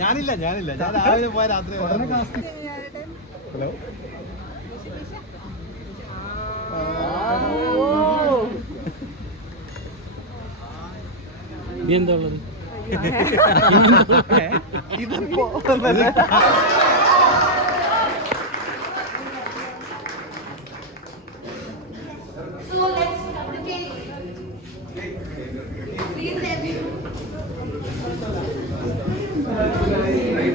ഞാനില്ല ഞാനില്ല. ഞാൻ രാവിലെ പോയ രാത്രി ഹലോ? നീ എന്താ ഉള്ളത്? ഇതിപ്പോ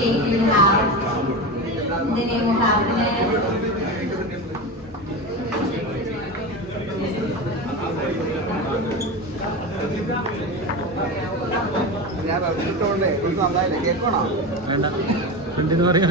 cake you have. In the name of happiness. ഞാൻ കുറച്ച് നന്നായില്ലേ കേൾക്കണോ വേണ്ട ഫ്രണ്ടിന് പറയാൻ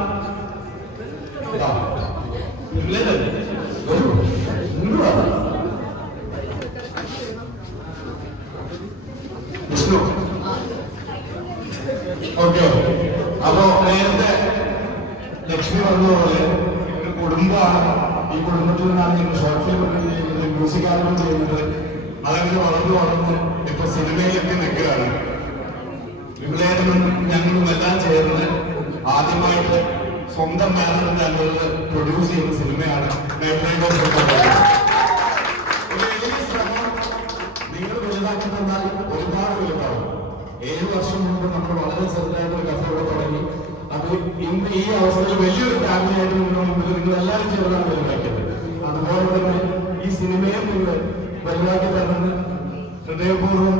ഇവരുടെ ചെയ്യുന്നത് അതങ്ങനെ വളർന്നു വളർന്ന് ഇപ്പൊ സിനിമയിലൊക്കെ നിൽക്കുകയാണ്. ഞങ്ങളും എല്ലാം ചേർന്ന് ആദ്യമായിട്ട് സ്വന്തം ബാനറിൽ ഞങ്ങൾ പ്രൊഡ്യൂസ് ചെയ്യുന്ന സിനിമയാണ് നിങ്ങൾ തന്നാൽ ഒരുപാട് വലുതാവും. ഏഴ് വർഷം മുമ്പ് നമ്മൾ വളരെ ചെറുതായിട്ടൊരു കഥയോടെ തുടങ്ങി. അത് ഇന്ന് ഈ അവസരത്തിൽ വലിയൊരു ഫാമിലി ആയിട്ട് നിങ്ങളുടെ മുമ്പിൽ നിങ്ങൾ എല്ലാവരും ചേർന്നാണ് ഒരു തന്നെ ഈ സിനിമയെ നിങ്ങൾ വലുതാക്കി തരണമെന്ന് ഹൃദയപൂർവം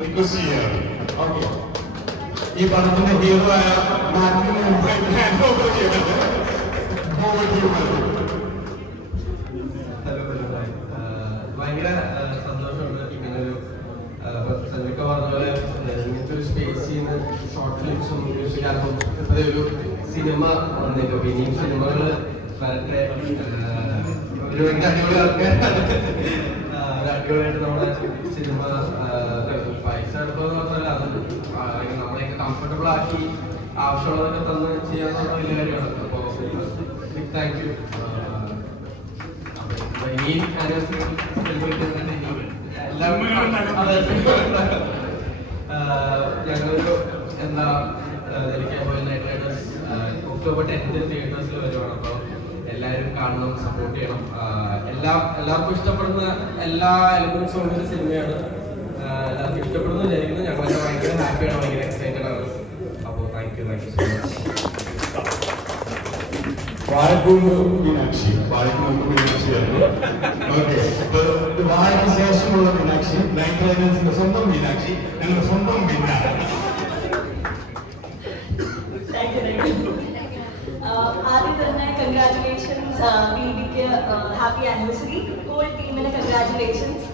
റിക്വസ്റ്റ് ചെയ്യുകയാണ്. ഓക്കെ ഈ പടത്തിന്റെ ഹീറോ ആയ മാറ്റിനെ ഭയങ്കര സന്തോഷമുണ്ട് ഇങ്ങനൊരു ആഹ് സഞ്ജിക്ക പറഞ്ഞ പോലെ ഇങ്ങനത്തെ ഒരു സ്പേസിൽ നിന്ന് ഷോർട്ട് ഫിലിംസും മ്യൂസിക് ആൽബംസും അതേ ഒരു സിനിമ വന്നിട്ട് ഇനിയും സിനിമകൾ വരട്ടെ. ഒരു ഭയങ്കര അടിപൊളി ആൾക്കാരാണ്. ആഹ് ഒരു അടിപൊളിയായിട്ട് നമ്മുടെ സിനിമ ആഹ് പൈസ എടുക്കുക മാത്രമല്ല അത് ആഹ് നമ്മളെയൊക്കെ കംഫർട്ടബിൾ ആക്കി ആവശ്യമുള്ളതൊക്കെ തന്ന് ചെയ്യാന്നുള്ള വലിയ കാര്യമാണ്. അപ്പോൾ ബിഗ് താങ്ക് യു ഇനിയും ആനിവേഴ്സറി സെലിബ്രേറ്റ് ചെയ്യുന്നുണ്ട് എല്ലാവരും അതെ ഞങ്ങളൊരു എന്താ ഒക്ടോബർ ടെൻത്തിന് തിയേറ്റേഴ്സിൽ വരുവാണ്. അപ്പോൾ എല്ലാവരും കാണണം സപ്പോർട്ട് ചെയ്യണം. എല്ലാ എല്ലാവർക്കും ഇഷ്ടപ്പെടുന്ന എല്ലാ എലിമെന്റ്സും ഉള്ളൊരു സിനിമയാണ്. എല്ലാവർക്കും ഇഷ്ടപ്പെടുന്നു വിചാരിക്കുന്നു. ഞങ്ങളൊക്കെ ഭയങ്കര ഹാപ്പിയാണ് ഭയങ്കര എക്സൈറ്റഡ് ആണ്. അപ്പോൾ thank you thank you so much വാഴക്കൂമ്പ് Meenakshi. വാഴക്കൂമ്പ് മീനാക്ഷിയാണ് ഓക്കെ ഇത് വാഴയ്ക്ക് ശേഷമുള്ള മീനാക്ഷി. നൈറ്റ് റൈഡേഴ്സിന്റെ സ്വന്തം മീനാക്ഷി. ഞങ്ങളുടെ സ്വന്തം ആദ്യം തന്നെ കൺഗ്രാറ്റുലേഷൻസ് ബീബിക്ക് ഹാപ്പി ആനിവേഴ്സറി. ഹോൾ ടീമിന് കൺഗ്രാറ്റുലേഷൻസ്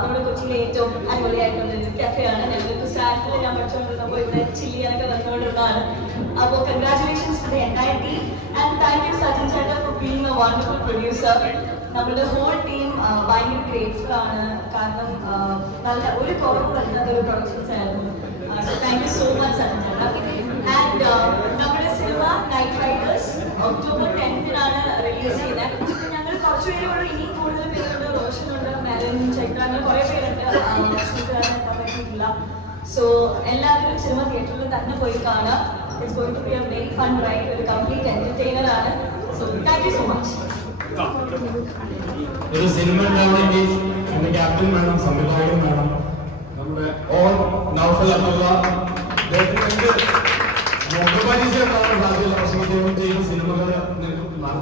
നമ്മുടെ കൊച്ചിയിലെ ഏറ്റവും അടിപൊളിയായിട്ടുള്ള ഒരു കഫേയാണ് ഞങ്ങൾ കുസാറ്റിൽ ഞാൻ പഠിച്ചുകൊണ്ടിരുന്നപ്പോൾ ഇവിടെ ചില്ലി ഒക്കെ വന്നുകൊണ്ടിരുന്നതാണ്. അപ്പോൾ congratulations to the entire team and thank you Sajin ചേട്ടൻ for being a wonderful producer നമ്മുടെ ഹോൾ ടീം ഭയങ്കര ഗ്രേറ്റ്ഫുൾ ആണ്. കാരണം നല്ല ഒരു കുറവ് വരുന്ന ഒരു പ്രൊഡക്ഷൻസ് ആയിരുന്നു. So thank you so much Sajin ചേട്ടൻ ആൻഡ് നമ്മുടെ സിനിമ നൈറ്റ് റൈഡേഴ്സ് ഒക്ടോബർ ടെൻത്തിനാണ് റിലീസ് ചെയ്യുന്നത്. ഞങ്ങൾ കുറച്ച് പേരോട് ഇനിയും കൂടുതൽ പേരുണ്ട്. റോഷനുണ്ട് മെലൻ ചൈത്ര അങ്ങനെ കുറേ പേരുണ്ട്. എത്താൻ പറ്റിയിട്ടില്ല. സോ എല്ലാവരും സിനിമ തിയേറ്ററിൽ തന്നെ പോയി കാണാം it's going to be a very fun ride ഒരു കംപ്ലീറ്റ് എന്റർടൈനർ ആണ്. So thank you so much ഒരു സിനിമ ഉണ്ടാവണമെങ്കിൽ അതിന്റെ ക്യാപ്റ്റൻ വേണം സംവിധായകൻ വേണം. നമ്മുടെ ഓൺ നൗഫൽ അബ്ദുള്ള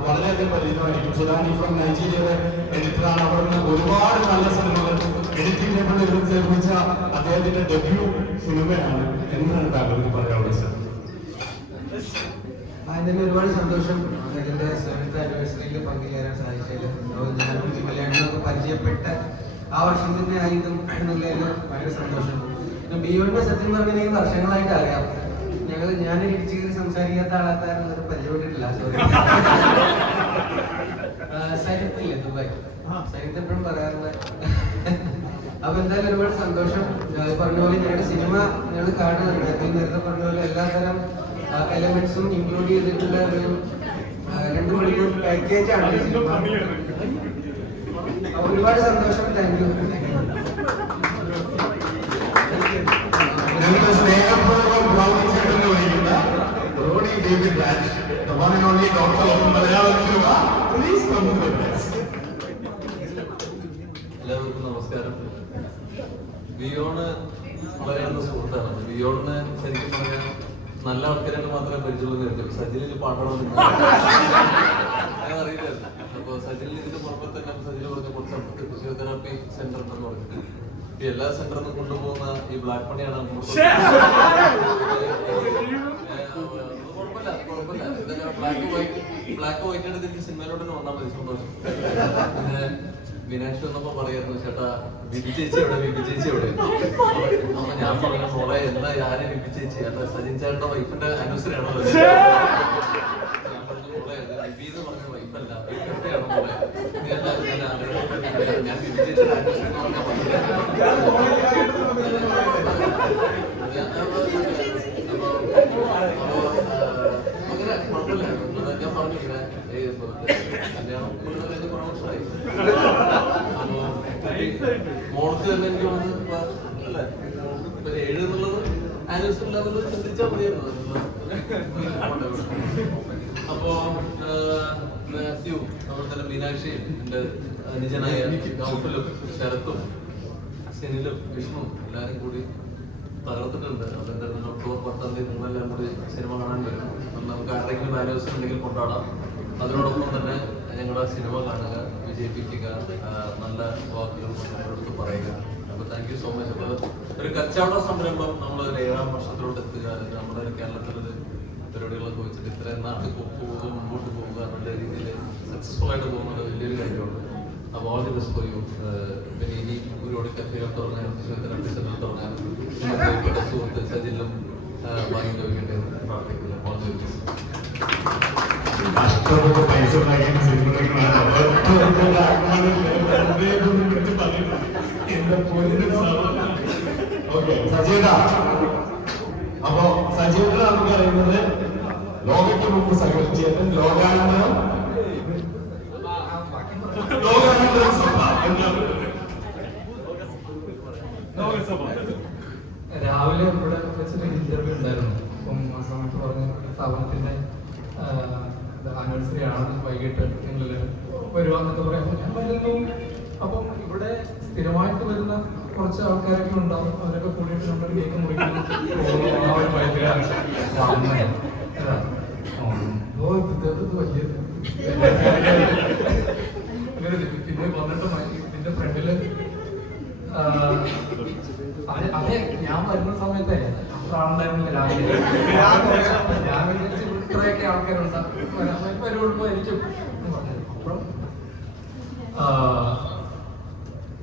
വളരെയധികം പരിചിതമായിരിക്കും സുഡാനി ഫ്രം നൈജീരിയയുടെ എഡിറ്ററാണ് അവിടെ നിന്ന് ഒരുപാട് നല്ല സിനിമകൾ അദ്ദേഹത്തിന്റെ സന്തോഷം ഇതിന്റെ സെവൻത്ത് ആനിവേഴ്സറിയിൽ പങ്കുചേരാൻ സാധിച്ചതിൽ അതുപോലെ ഞാനും പരിചയപ്പെട്ട ആ വർഷം തന്നെ ആയിരുന്നു എന്നുള്ളതിൽ ഭയങ്കര സന്തോഷം ബിയോണ്ട് സത്യം പറഞ്ഞാൽ വർഷങ്ങളായിട്ട് അറിയാം ഞങ്ങൾ ഞാൻ ഇടിച്ചു കയറി സംസാരിക്കാത്ത ആളാത്താരും പരിചയപ്പെട്ടിട്ടില്ല സോറി സരിത്തില്ലേ ദുബായ്? സരിത്ത് എപ്പോഴും പറയാറുണ്ട് അപ്പൊ എന്തായാലും ഒരുപാട് സന്തോഷം. പറഞ്ഞ പോലെ ഞങ്ങളുടെ സിനിമ ഞങ്ങൾ കാണുന്നുണ്ട്. നേരത്തെ പറഞ്ഞ പോലെ എല്ലാതരം എലമെന്റ്സും ഇൻക്ലൂഡ് ചെയ്തിട്ടുള്ള ഒരു രണ്ടു മണിക്കൂർ പാക്കേജ് ആണ് ഒരുപാട് സന്തോഷം. Thank you Rony David Raj the one and only doctor of Malayalam cinema please come to എല്ലാവർക്കും നമസ്കാരം. ബിയോണ് പറയുന്ന സുഹൃത്താണ്. ബിയോണിന് ശരിക്കും പറഞ്ഞാൽ നല്ല ആൾക്കാരെ മാത്രമേ പരിചയമുള്ളൂ കേൾക്കും സജിലിൽ പാടണമെന്ന് ഞാൻ അറിയില്ലായിരുന്നു അപ്പോൾ സജിലിൽ ഇതിന് പുറമെ തന്നെ സജിൽ പറഞ്ഞ കുറച്ച് ഫിസിയോതെറാപ്പി സെന്റർ ഉണ്ടെന്ന് പറഞ്ഞിട്ട്. ഈ എല്ലാ സെന്ററിനും കൊണ്ടുപോകുന്ന ഈ ബ്ലാക്ക് പണിയാണ് കുഴപ്പമില്ല കുഴപ്പമില്ല. ബ്ലാക്ക് വൈറ്റ് ബ്ലാക്ക് വൈറ്റ് എടുത്ത് എനിക്ക് സിനിമയിലോട്ട് വന്നാൽ മതി. പിന്നെ മീനാക്ഷി വന്നപ്പോ പറയായിരുന്നു ചേട്ടാ ബിബി ചേച്ചി ഞാൻ പറഞ്ഞു മോളെ എന്താ സജിൻ ചേട്ടന്റെ വൈഫിന്റെ അനുസരി ആണോ ഞാൻ പറഞ്ഞു മോളെ ബിബി ഞാൻ അനുസരി എന്ന് പറഞ്ഞാൽ അങ്ങനെ കുഴപ്പമില്ല ഞാൻ പറഞ്ഞില്ല കല്യാണം കൂടുതൽ കുറേ വർഷമായി അപ്പോ മോൾക്ക് തന്നെ എനിക്ക് വന്ന് ഇപ്പൊ അല്ലേ ഇപ്പൊ ഏഴ് എന്നുള്ളത് ആനിവേഴ്സറി ലെവലിൽ ചിന്തിച്ചാൽ മതിയായിരുന്നു അപ്പോ മാത്യു അതുപോലെ തന്നെ മീനാക്ഷിയും എന്റെ അനുജനായ ഗൗഫലും ശരത്തും സെനിലും വിഷ്ണു എല്ലാരും കൂടി തകർത്തിട്ടുണ്ട്. അപ്പൊ എന്തായാലും ഒക്ടോബർ പത്താം തീയതി നിങ്ങളെല്ലാം കൂടി സിനിമ കാണാൻ വരും. നമുക്ക് ആരെങ്കിലും ആനിവേഴ്സറി ഉണ്ടെങ്കിൽ കൊണ്ടാടാം. അതിനോടൊപ്പം തന്നെ ഞങ്ങളുടെ സിനിമ കാണുക വിജയിപ്പിക്കുക നല്ല വാക്കുകൾ നമ്മളെടുത്ത് പറയുക. അപ്പോൾ താങ്ക് യു സോ മച്ച് അപ്പോൾ ഒരു കച്ചവട സംരംഭം നമ്മൾ ഒരു ഏഴാം വർഷത്തിലോട്ട് എത്തുക നമ്മുടെ ഒരു കേരളത്തിലൊരു പരിപാടികളൊക്കെ വെച്ചിട്ട് ഇത്രയും നാട്ട് പോകുക മുമ്പോട്ട് പോവുക എന്നുള്ള രീതിയിൽ സക്സസ്ഫുൾ ആയിട്ട് പോകുന്നത് വലിയൊരു കാര്യമാണ്. അപ്പോൾ all the best for you പിന്നെ ഇനി ഒരുപാട് കഫേകൾ തുറന്നാലും രണ്ട് തുറന്നാലും നമ്മുടെ പ്രിയപ്പെട്ട സുഹൃത്ത് സജിലും വയ്ക്കട്ടെ എന്ന് പ്രാർത്ഥിക്കുന്നു. ഓൾ ദി ബെസ്റ്റ് പൈസ സജീവ അപ്പോ സജീവ നമുക്ക് അറിയുന്നത് ലോകയ്ക്ക് മുമ്പ് സഹകരിച്ചേട്ടൻ ലോകാനന്തരം ലോകാനന്തര സഭ രാവിലെ ഇവിടെ വെച്ചൊരു ഇന്റർവ്യൂ ഉണ്ടായിരുന്നു. അപ്പം ആ സമയത്ത് പറഞ്ഞ സ്ഥാപനത്തിന്റെ ആനിവേഴ്സറി ആണ് വൈകിട്ട് നിങ്ങൾ വരുവാന്നൊക്കെ പറയാം. ഞാൻ വരുന്നു അപ്പം ഇവിടെ സ്ഥിരമായിട്ട് വരുന്ന കുറച്ച് ആൾക്കാരൊക്കെ ഉണ്ടാവും. അവരൊക്കെ കൂടിയിട്ട് നമ്മുടെ കേക്ക് മുറിക്കുന്നത് ആ ഒരു ഭയങ്കര വലിയത് പിന്നെ വന്നിട്ട് ഇതിന്റെ ഫ്രണ്ടിൽ അതെ ഞാൻ വരുന്ന സമയത്തെ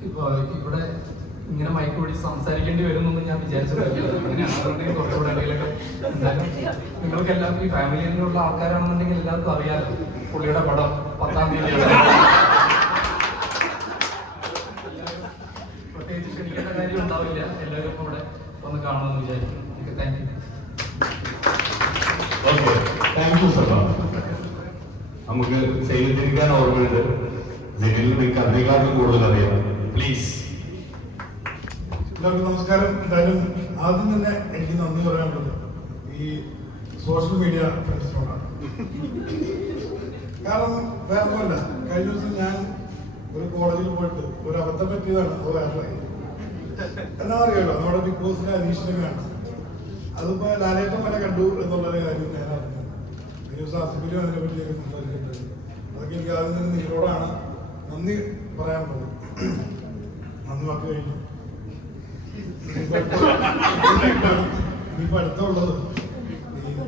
ഇപ്പൊ ഇവിടെ ഇങ്ങനെ മൈക്ക് പിടിച്ച് സംസാരിക്കേണ്ടി വരുമെന്നൊന്നും ഞാൻ വിചാരിച്ചതല്ല. അങ്ങനെ ആണെന്നുണ്ടെങ്കിൽ കുറച്ചുകൂടെ ഇടയിലൊക്കെ എന്തായാലും നിങ്ങൾക്ക് എല്ലാവർക്കും ഈ ഫാമിലി ഫാമിലിയിലുള്ള ആൾക്കാരാണെന്നുണ്ടെങ്കിൽ എല്ലാവർക്കും അറിയാലോ. പുള്ളിയുടെ പടം പത്താം തീയതി. പ്രത്യേകിച്ച് ക്ഷണിക്കേണ്ട കാര്യം ഉണ്ടാവില്ല. എല്ലാവരും ഇവിടെ ഒന്ന് കാണുമെന്ന് വിചാരിക്കുന്നു. Okay thank you okay thank you sir നമുക്ക് സൈലന്റിരിക്കാൻ ഓർമ്മയുണ്ട്. ജനിൽ നിങ്ങൾക്ക് അതിനേക്കാളും കൂടുതൽ അറിയാം. പ്ലീസ് എല്ലാവർക്കും നമസ്കാരം. എന്തായാലും ആദ്യം തന്നെ എനിക്ക് നന്ദി പറയാനുള്ളത്. ഈ സോഷ്യൽ മീഡിയ ഫ്രണ്ട്സിനോടാണ് കാരണം വേറെ ഒന്നുമല്ല. കഴിഞ്ഞ ദിവസം ഞാൻ ഒരു കോളേജിൽ പോയിട്ട് ഒരു അബദ്ധം പറ്റിയതാണ്. അത് വൈറലായി എന്നാ അറിയാലോ നമ്മുടെ ബിഗ് ബോസിന്റെ അനീഷിനെ കാണാം അതിപ്പോ ലാലേട്ടം വരെ കണ്ടു എന്നുള്ളൊരു കാര്യം ഞാൻ അറിഞ്ഞു. ദിവസം അസിബിലും അതിനെ പറ്റിയൊക്കെ സംസാരിച്ചിട്ടുണ്ട്. അതൊക്കെ എനിക്ക് ആദ്യം തന്നെ നിങ്ങളോടാണ് നന്ദി പറയാനുള്ളത്. നന്ദി വാക്ക് കഴിഞ്ഞു. ഇനിയിപ്പോ പഠിത്തമുള്ളത്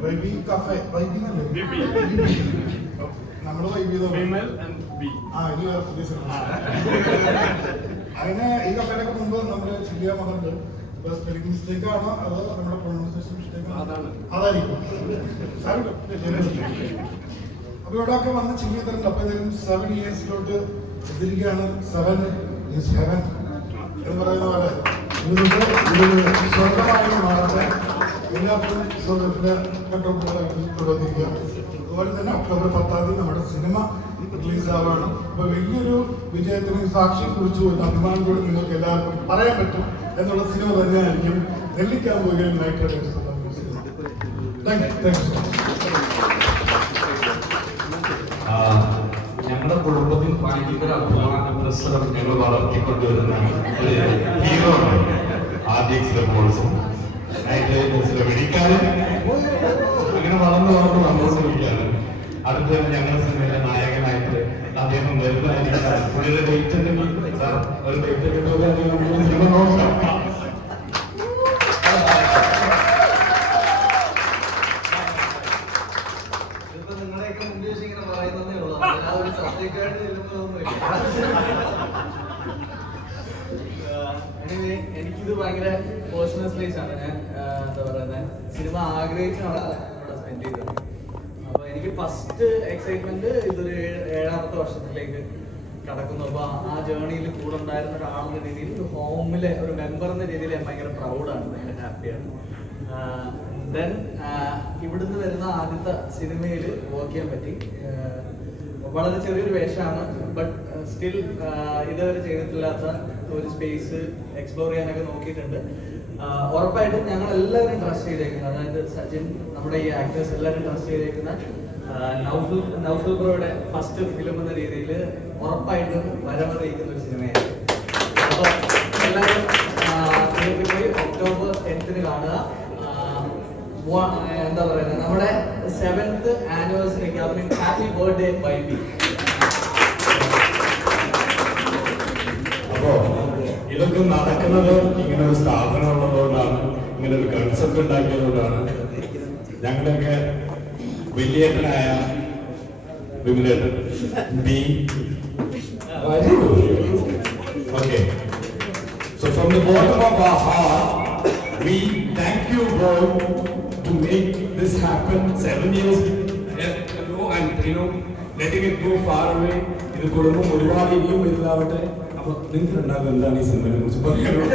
വൈബി കഫേ വൈബി നമ്മൾ വൈബി ആ ഇനി വേറെ പുതിയ സിനിമ ഈ കഫേനൊക്കെ മുമ്പ് നമ്മുടെ ചില്ലിയ മകളുണ്ട് സ്പെല്ലിംഗ് മിസ്റ്റേക്ക് ആണോ അതോ നമ്മുടെ പ്രൊണൗൺസിയേഷൻ മിസ്റ്റേക്ക് അതായിരിക്കും. അപ്പൊ ഇവിടെ ഒക്കെ വന്ന് ചില്ലിയ തരുന്നുണ്ട് അപ്പൊ ഏതായാലും സെവൻ ഇയേഴ്സിലോട്ട് എത്തിരിക്കുകയാണ് സെവൻ ഇസ് ഹെവൻ എന്ന് പറയുന്ന പോലെ ഇതിന്റെ ഇത് സ്വർഗമായി മാറട്ടെ എല്ലാവർക്കും സ്വർഗത്തിലെ കട്ടൗട്ടുകളായിട്ട് കൊണ്ടുവന്നിരിക്കുക അതുപോലെ തന്നെ ഒക്ടോബർ നമ്മുടെ സിനിമ വലിയൊരു വിജയത്തിന് സാക്ഷി കുറിച്ചു ഒരു അഭിമാനത്തോടെ നിങ്ങൾക്ക് എല്ലാവർക്കും പറയാൻ എന്നുള്ള സിനിമ തന്നെയായിരിക്കും നെല്ലിക്കാൻ പോയി night cinema. Thank you thank you പുരസ്സരം ഞങ്ങൾ വളർത്തിക്കൊണ്ടുവരുന്ന ഒരു ഹീറോ ആണ്. ആദ്യക്സിലെ ബോൾസും നൈറ്റ് വെടിക്കാരൻ അങ്ങനെ വളർന്നു വളർന്ന് വന്നുകൊണ്ടിരിക്കുകയാണ്. അടുത്ത ഞങ്ങളുടെ സിനിമയിലെ നായകനായിട്ട് അദ്ദേഹം വരുന്നതായിരിക്കും. പുള്ളിയുടെ ഡേറ്റ് ഉണ്ടെങ്കിൽ സാർ ഒരു ഡേറ്റ് കിട്ടുമ്പോൾ സിനിമ നോക്കാം ഇതിപ്പോ നിങ്ങളുടെയൊക്കെ മുന്നിൽ വെച്ച് ഇങ്ങനെ പറയുന്നതേ ഉള്ളൂ ആ ഒരു സബ്ജക്റ്റായിട്ട് ചെല്ലുമ്പോഴൊന്നുമില്ല എനിവേ എനിക്കിത് ഭയങ്കര പേഴ്സണൽ സ്പേസ് ആണ്. ഞാൻ എന്താ പറയുന്നത് സിനിമ ആഗ്രഹിച്ചാണ് ഇവിടെ സ്പെൻഡ് ചെയ്തത്. അപ്പോൾ എനിക്ക് ഫസ്റ്റ് എക്സൈറ്റ്മെന്റ് ഇതൊരു ഏഴ്- ഏഴാമത്തെ വർഷത്തിലേക്ക് കടക്കുന്നു. അപ്പോൾ ആ ജേർണിയിൽ കൂടെ ഉണ്ടായിരുന്ന ഒരാളെന്ന രീതിയിൽ ഒരു ഹോമിലെ ഒരു മെമ്പർ എന്ന രീതിയിൽ ഞാൻ ഭയങ്കര പ്രൗഡാണ് ഭയങ്കര ഹാപ്പിയാണ് ദെൻ ഇവിടുന്ന് വരുന്ന ആദ്യത്തെ സിനിമയിൽ വർക്ക് ചെയ്യാൻ പറ്റി. വളരെ ചെറിയൊരു വേഷമാണ്. ബട്ട് സ്റ്റിൽ ഇതുവരെ ചെയ്തിട്ടില്ലാത്ത ഒരു സ്പേസ് എക്സ്പ്ലോർ ചെയ്യാനൊക്കെ നോക്കിയിട്ടുണ്ട്. ഉറപ്പായിട്ടും ഞങ്ങൾ എല്ലാവരും ട്രസ്റ്റ് ചെയ്തേക്കുന്നത് അതായത് സജിൻ നമ്മുടെ ഈ ആക്ടേഴ്സ് എല്ലാവരും ട്രസ്റ്റ് ചെയ്തേക്കുന്ന നൗഫുൽ നൗഫുൽ ബ്രോയുടെ ഫസ്റ്റ് ഫിലിം എന്ന രീതിയിൽ ഉറപ്പായിട്ടും വരവറിയിക്കുന്ന ഒരു സിനിമയായിരുന്നു അപ്പോൾ എല്ലാവരും പോയി ഒക്ടോബർ എട്ടിന് കാണുക. എന്താ പറയുക നമ്മുടെ സെവൻത്ത് ആനിവേഴ്സറിക്ക് അവന് ഹാപ്പി ബർത്ത്ഡേ വൈബി ഇതൊക്കെ നടക്കുന്നത് ഇങ്ങനെ ഒരു സ്ഥാപനം ഉള്ളതുകൊണ്ടാണ് ഇങ്ങനെ ഒരു കൺസെപ്റ്റ് ഉണ്ടാക്കിയതുകൊണ്ടാണ്. ഞങ്ങളുടെയൊക്കെ വലിയേട്ടനായ ബി. ഒരുപാട് ഇനിയും വലുതാവട്ടെ. അപ്പൊ നിങ്ങൾക്ക് രണ്ടാമത് എന്താണ് ഈ സിനിമയെ കുറിച്ച് പറയാനുള്ളത്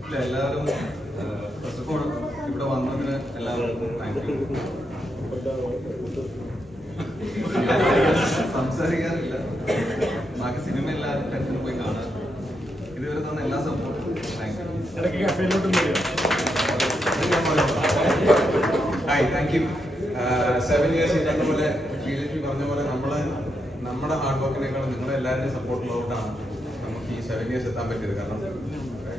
ഇല്ല എല്ലാവരും ഫസ്റ്റ് ഓഫ് ഓൾ ഇവിടെ വന്നതിന് എല്ലാവർക്കും താങ്ക് യു സംസാരിക്കാറില്ല ബാക്കി സിനിമ എല്ലാവരും ടെൻഷന് പോയി കാണാൻ ഇതുവരെ തന്ന എല്ലാ സപ്പോർട്ടും താങ്ക് യു ഇടയ്ക്ക് കഫേയിലോട്ടും വരും hi thank you seven years പറഞ്ഞ പോലെ ശ്രീലക്ഷ്മി പറഞ്ഞ പോലെ നമ്മൾ നമ്മുടെ നിങ്ങളെല്ലാവരുടെയും സപ്പോർട്ടുള്ളതുകൊണ്ടാണ് നമുക്ക് ഈ സെവൻ ഇയേഴ്സ് എത്താൻ പറ്റിയത്. കാരണം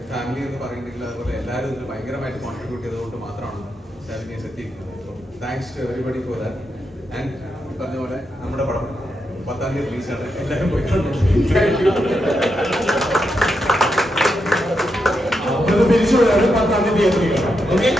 ഫാമിലി എന്ന് പറയുന്നെങ്കിൽ അതുപോലെ എല്ലാവരും ഇതിൽ ഭയങ്കരമായിട്ട് കോൺട്രിബ്യൂട്ട് ചെയ്തതുകൊണ്ട് മാത്രമാണ് സെവൻ ഇയേഴ്സ് എത്തിയിരിക്കുന്നത് thanks to everybody for that and പറഞ്ഞ പോലെ നമ്മുടെ പടം പത്താം തീയതി റിലീസാണ് എല്ലാവരും പോയി താങ്ക് യു അപ്പൊ ഇത് തിരിച്ചു പത്താം തീയതി ഓക്കെ